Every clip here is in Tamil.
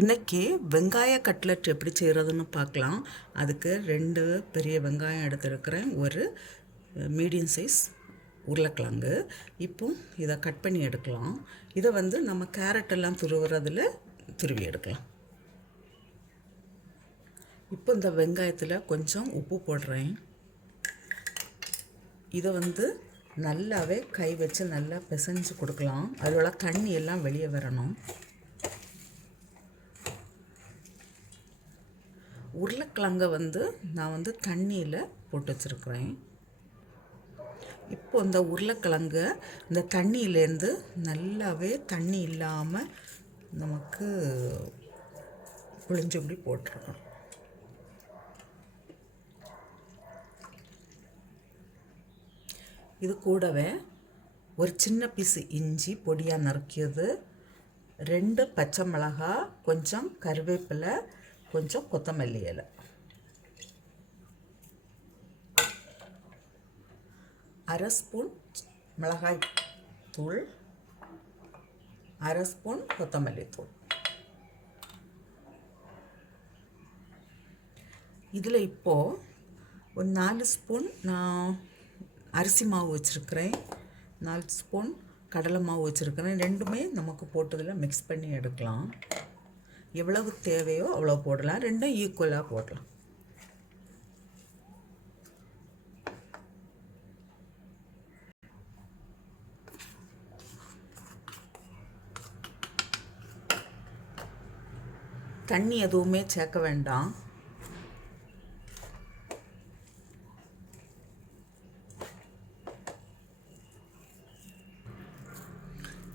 இன்றைக்கி வெங்காய கட்லெட் எப்படி செய்கிறதுன்னு பார்க்கலாம். அதுக்கு 2 பெரிய வெங்காயம் எடுத்துருக்கிறேன், ஒரு மீடியம் சைஸ் உருளைக்கிழங்கு. இப்போ இதை கட் பண்ணி எடுக்கலாம். இதை நம்ம கேரட் எல்லாம் துருவுறதில் துருவி எடுக்கலாம். இப்போ இந்த வெங்காயத்தில் கொஞ்சம் உப்பு போடுறேன். இதை நல்லாவே கை வச்சு நல்லா பிசைஞ்சு கொடுக்கலாம். அதோட தண்ணி எல்லாம் வெளியே வரணும். உருளைக்கிழங்கை நான் தண்ணியில் போட்டு வச்சுருக்கிறேன். இப்போ இந்த உருளைக்கிழங்கு இந்த தண்ணியிலேருந்து நல்லாவே தண்ணி இல்லாமல் நமக்கு புளிஞ்சபடி போட்டிருக்கணும். இது கூடவே ஒரு சின்ன பீஸு இஞ்சி பொடியாக நறுக்கியது, 2 பச்சை மிளகாய், கொஞ்சம் கருவேப்பிலை, கொஞ்சம் கொத்தமல்லி இலை, அரை ஸ்பூன் மிளகாய் தூள், அரை ஸ்பூன் கொத்தமல்லி தூள். இதில் இப்போது ஒரு 4 ஸ்பூன் நான் அரிசி மாவு வச்சுருக்கிறேன், 4 ஸ்பூன் கடலை மாவு வச்சுருக்கிறேன். ரெண்டுமே நமக்கு போட்டதில் மிக்ஸ் பண்ணி எடுக்கலாம். எவ்வளவு தேவையோ அவ்வளோ போடலாம், ரெண்டும் ஈக்குவலாக போடலாம். தண்ணி எதுவுமே சேர்க்க வேண்டாம்.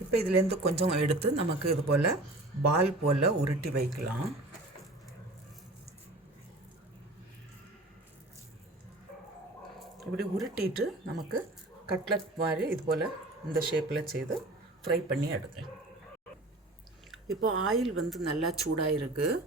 இப்போ இதுலேருந்து கொஞ்சம் எடுத்து நமக்கு இது போல் பால் போல் உருட்டி வைக்கலாம். இப்படி உருட்டிட்டு நமக்கு கட்லட் மாதிரி இது போல் இந்த ஷேப்பில் செய்து ஃப்ரை பண்ணி எடுக்கலாம். இப்போ ஆயில் நல்லா சூடாக இருக்குது.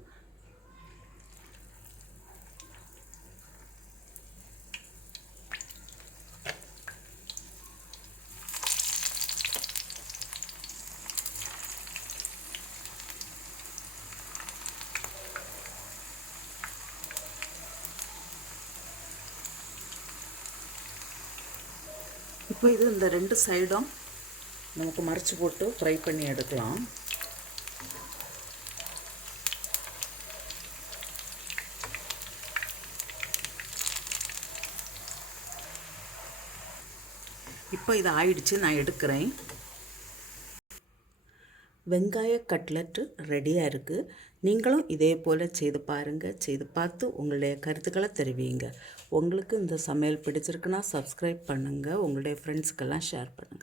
இப்போ இது இந்த 2 சைடும் நமக்கு மறைச்சி போட்டு ஃப்ரை பண்ணி எடுக்கலாம். இப்போ இது ஆயிடுச்சு, நான் எடுக்கிறேன். வெங்காய கட்லெட்டு ரெடியாக இருக்குது. நீங்களும் இதே போல் செய்து பாருங்கள். செய்து பார்த்து உங்களுடைய கருத்துக்களை தெரிவிங்க. உங்களுக்கு இந்த சமையல் பிடிச்சிருக்குன்னா சப்ஸ்கிரைப் பண்ணுங்கள், உங்களுடைய ஃப்ரெண்ட்ஸுக்கெல்லாம் ஷேர் பண்ணுங்கள்.